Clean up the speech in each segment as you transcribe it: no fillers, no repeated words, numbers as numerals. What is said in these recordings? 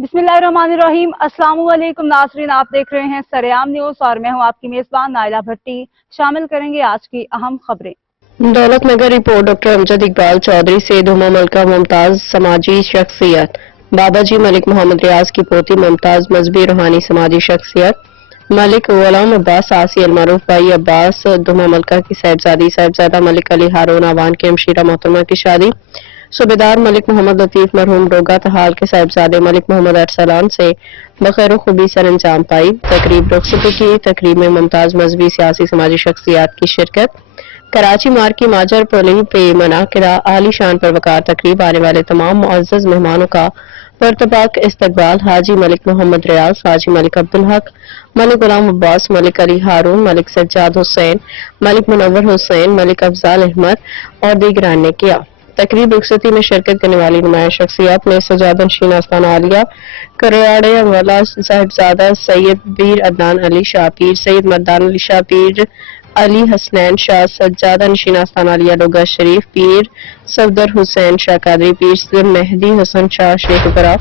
बिस्मिल्लाहिर्रहमानिर्रहीम। अस्सलाम वालेकुम नाज़रीन, आप देख रहे हैं सरेआम न्यूज़ और मैं हूं आपकी मेज़बान नाइला भट्टी। शामिल करेंगे आज की अहम खबरें। दौलत नगर रिपोर्ट। डॉक्टर अमजद इकबाल चौधरी से हुमा मलका मुमताज समाजी शख्सियत। बाबाजी मलिक मोहम्मद रियाज की पोती मुमताज मजहबी रूहानी समाजी शख्सियत। मलिक गुलाम अब्बास आसी अलमारूफ भाई अब्बास दुमा मलका की साहिबजादा मलिक अली हारून आवान की हमशीरा मोहतरमा की शादी। सूबेदार मलिक मोहम्मद लतीफ मरहूम डोगा तहाल के साहिबजादे मलिक मोहम्मद अरसलान से बखैर खूबी सर अंजाम पाई। तकरीब रुखसती की तकरीब में मुमताज मजहबी सियासी समाजी शख्सियात की शिरकत। कराची मार्ग की माजर पुली पे मनाकिरा आली शान पर वकार तकरीब। आने वाले तमाम मुअज़्ज़ज़ मेहमानों का पुरतबाक इस्तकबाल। हाजी मलिक मोहम्मद रियाज, हाजी मलिक अब्दुल हक, मलिक गुलाम अब्बास, मलिक अली हारून, मलिक सज्जाद हुसैन, मलिक मुनव्वर हुसैन, मलिक अफजाल अहमद और दीगरान ने किया। तकरीब रुखसती में शिरकत करने वाली नुमाया शख्सियात में सजाद नशीन आस्ताना आलिया करवाड़े वाला साहिबजादा सैयद बीर अदनान अली शाह पीर, सैयद मर्दान अली शाह पीर, अली हसनैन शाह सज्जादा नशीन आस्ताना आलिया डोगा शरीफ पीर, सफदर हुसैन शाह कादरी पीर, मेहदी हसन शाह शेखपुरा,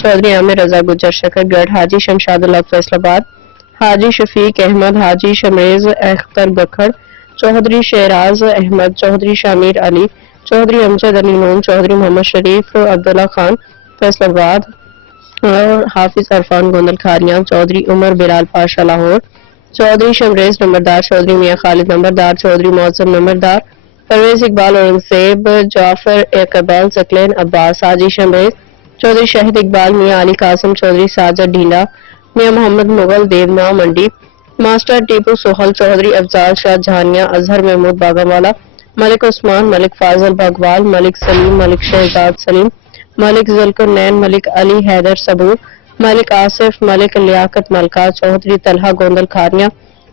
चौधरी आमिर रजा गुजर शकरगढ़, हाजी शमशादुल्लाह फैसलाबाद, हाजी शफीक अहमद, हाजी शमरेज अख्तर बखड़, चौधरी शेराज अहमद, चौधरी शामिर अली, चौधरी अमजद अली नून, चौधरी मोहम्मद शरीफ अब्दुल्ला खान फैसलाबाद और हाफिज अरफान गोंदल खारियां, चौधरी उमर बिलाल पाशा लाहौर, चौधरी शमरेज नंबरदार, चौधरी मियां खालिद नंबरदार, चौधरी मौसम नंबरदार, परवेज इकबाल औरंगजेब, जाफर इकबाल जकलैन अब्बास, हाजी शमरेज, चौधरी शहीद इकबाल, मियां अली कासिम, चौधरी साजद ढीला, मियां मोहम्मद मुगल देवना मंडी, मास्टर टीपू सोहल, चौधरी अफजाल शाह झानिया, अजहर महमूद बागमवाला, मलिक उस्मान, मलिक फाजल बागवाल, मलिक सलीम, मलिक शहजाद सलीम, मलिक जुल्करनैन, मलिक अली हैदर सबूर, मलिक आसिफ, मलिक लियाकत मलका, चौधरी तलहा गोंदल खारियां,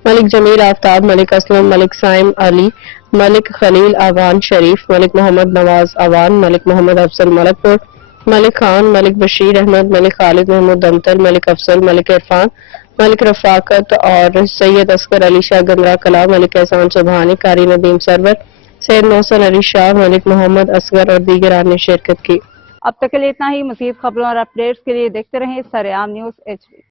मलिक जमील आफ्ताब, मलिक असलम, मलिक साइम अली, मलिक खलील आवान शरीफ, मलिक मोहम्मद नवाज आवान, मलिक मोहम्मद अफजल मलकपुर, मलिक खान, मलिक बशीर अहमद, मलिक खालिद महमूद दमतल, मलिक अफजल, मलिक इरफान, मलिक रफाकत और सैयद असगर अली शाह गंदरा कला, मलिक एहसान सुबहानी, कारी नदीम सरवर, सैयद मोहसन अली शाह, मलिक मोहम्मद असगर और दीगर ने शिरकत की। अब तक के लिए इतना ही। मज़ीद खबरों और अपडेट्स के लिए देखते रहें सरेआम न्यूज़ HD।